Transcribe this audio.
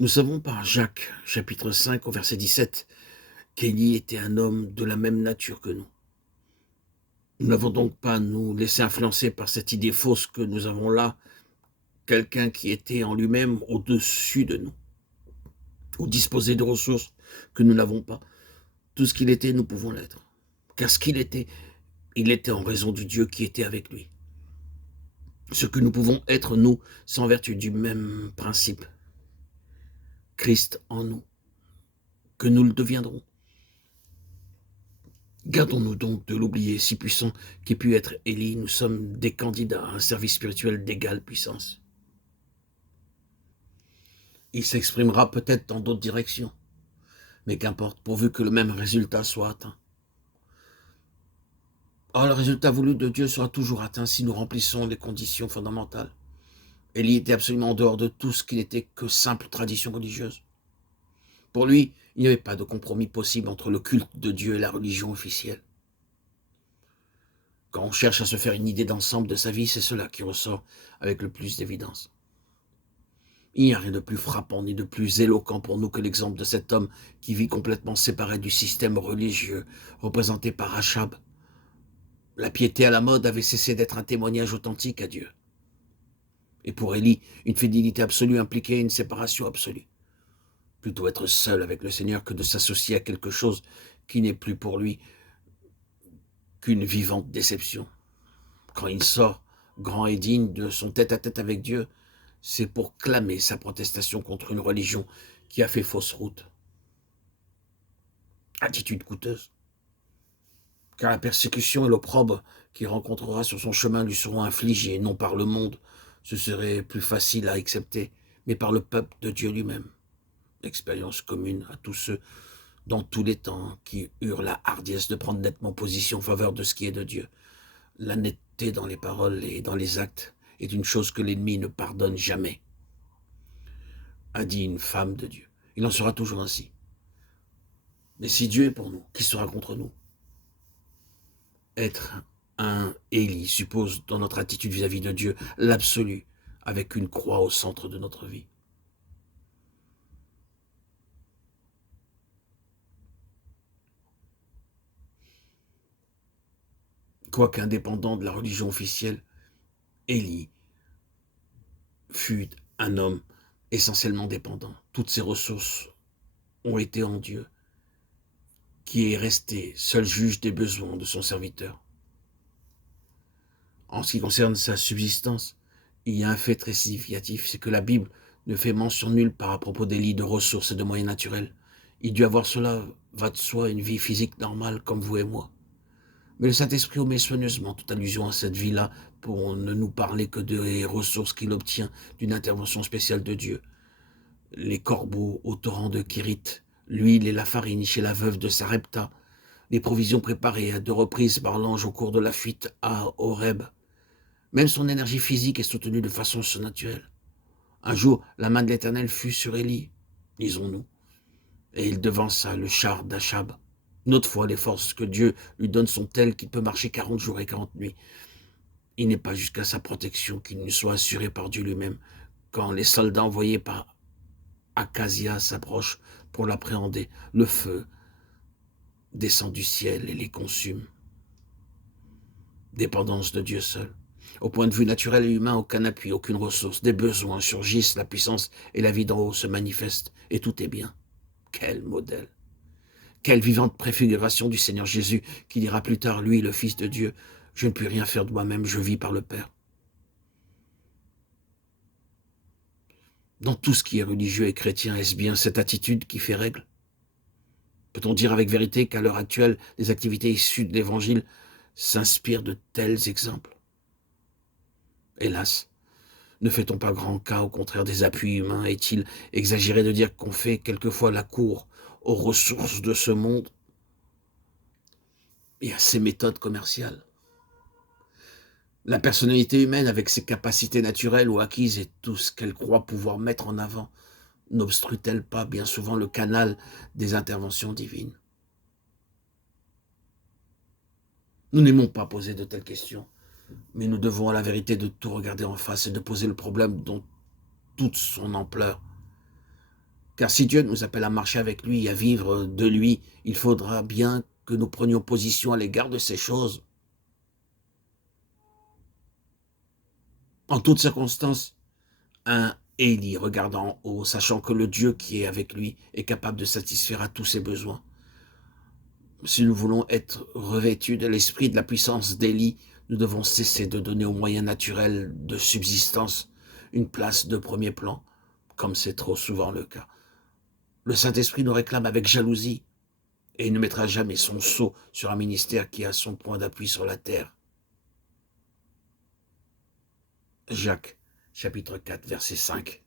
Nous savons par Jacques, chapitre 5, au verset 17, qu'Élie était un homme de la même nature que nous. Nous n'avons donc pas à nous laisser influencer par cette idée fausse que nous avons là, quelqu'un qui était en lui-même au-dessus de nous, ou disposait de ressources que nous n'avons pas. Tout ce qu'il était, nous pouvons l'être. Car ce qu'il était, il était en raison du Dieu qui était avec lui. Ce que nous pouvons être, nous, c'est en vertu du même principe, Christ en nous, que nous le deviendrons. Gardons-nous donc de l'oublier, si puissant qu'ait pu être Élie, nous sommes des candidats à un service spirituel d'égale puissance. Il s'exprimera peut-être dans d'autres directions, mais qu'importe, pourvu que le même résultat soit atteint. Or, le résultat voulu de Dieu sera toujours atteint si nous remplissons les conditions fondamentales. Élie était absolument en dehors de tout ce qui n'était que simple tradition religieuse. Pour lui, il n'y avait pas de compromis possible entre le culte de Dieu et la religion officielle. Quand on cherche à se faire une idée d'ensemble de sa vie, c'est cela qui ressort avec le plus d'évidence. Il n'y a rien de plus frappant ni de plus éloquent pour nous que l'exemple de cet homme qui vit complètement séparé du système religieux représenté par Achab. La piété à la mode avait cessé d'être un témoignage authentique à Dieu. Et pour Élie, une fidélité absolue impliquait une séparation absolue. Plutôt être seul avec le Seigneur que de s'associer à quelque chose qui n'est plus pour lui qu'une vivante déception. Quand il sort, grand et digne de son tête-à-tête avec Dieu, c'est pour clamer sa protestation contre une religion qui a fait fausse route. Attitude coûteuse, car la persécution et l'opprobre qu'il rencontrera sur son chemin lui seront infligés, non par le monde, ce serait plus facile à accepter, mais par le peuple de Dieu lui-même. Expérience commune à tous ceux, dans tous les temps, qui eurent la hardiesse de prendre nettement position en faveur de ce qui est de Dieu. La netteté dans les paroles et dans les actes est une chose que l'ennemi ne pardonne jamais, a dit une femme de Dieu. Il en sera toujours ainsi. Mais si Dieu est pour nous, qui sera contre nous? Être un Élie suppose, dans notre attitude vis-à-vis de Dieu, l'absolu, avec une croix au centre de notre vie. Quoique indépendant de la religion officielle, Élie fut un homme essentiellement dépendant. Toutes ses ressources ont été en Dieu, qui est resté seul juge des besoins de son serviteur. En ce qui concerne sa subsistance, il y a un fait très significatif, c'est que la Bible ne fait mention nulle part à propos d'Élie de ressources et de moyens naturels. Il dut avoir cela, va de soi, une vie physique normale comme vous et moi. Mais le Saint-Esprit omet soigneusement toute allusion à cette vie-là pour ne nous parler que des ressources qu'il obtient d'une intervention spéciale de Dieu. Les corbeaux au torrent de Kérit, l'huile et la farine chez la veuve de Sarepta, les provisions préparées à 2 reprises par l'ange au cours de la fuite à Horeb. Même son énergie physique est soutenue de façon surnaturelle. Un jour, la main de l'Éternel fut sur Élie, disons-nous, et il devança le char d'Achab. Une autre fois, les forces que Dieu lui donne sont telles qu'il peut marcher 40 jours et 40 nuits. Il n'est pas jusqu'à sa protection qu'il ne soit assuré par Dieu lui-même. Quand les soldats envoyés par Acasia s'approchent pour l'appréhender, le feu descend du ciel et les consume. Dépendance de Dieu seul. Au point de vue naturel et humain, aucun appui, aucune ressource. Des besoins surgissent, la puissance et la vie d'en haut se manifestent, et tout est bien. Quel modèle! Quelle vivante préfiguration du Seigneur Jésus, qui dira plus tard, lui, le Fils de Dieu, « Je ne puis rien faire de moi-même, je vis par le Père. » Dans tout ce qui est religieux et chrétien, est-ce bien cette attitude qui fait règle? Peut-on dire avec vérité qu'à l'heure actuelle, les activités issues de l'Évangile s'inspirent de tels exemples? Hélas, ne fait-on pas grand cas, au contraire, des appuis humains? Est-il exagéré de dire qu'on fait quelquefois la cour aux ressources de ce monde et à ses méthodes commerciales? La personnalité humaine, avec ses capacités naturelles ou acquises et tout ce qu'elle croit pouvoir mettre en avant, n'obstrue-t-elle pas bien souvent le canal des interventions divines? Nous n'aimons pas poser de telles questions, mais nous devons à la vérité de tout regarder en face et de poser le problème dans toute son ampleur. Car si Dieu nous appelle à marcher avec lui, à vivre de lui, il faudra bien que nous prenions position à l'égard de ces choses. En toutes circonstances, un Élie regardant en haut, sachant que le Dieu qui est avec lui est capable de satisfaire à tous ses besoins. Si nous voulons être revêtus de l'esprit de la puissance d'Élie, nous devons cesser de donner aux moyens naturels de subsistance une place de premier plan, comme c'est trop souvent le cas. Le Saint-Esprit nous réclame avec jalousie, et il ne mettra jamais son sceau sur un ministère qui a son point d'appui sur la terre. Jacques, chapitre 4, verset 5.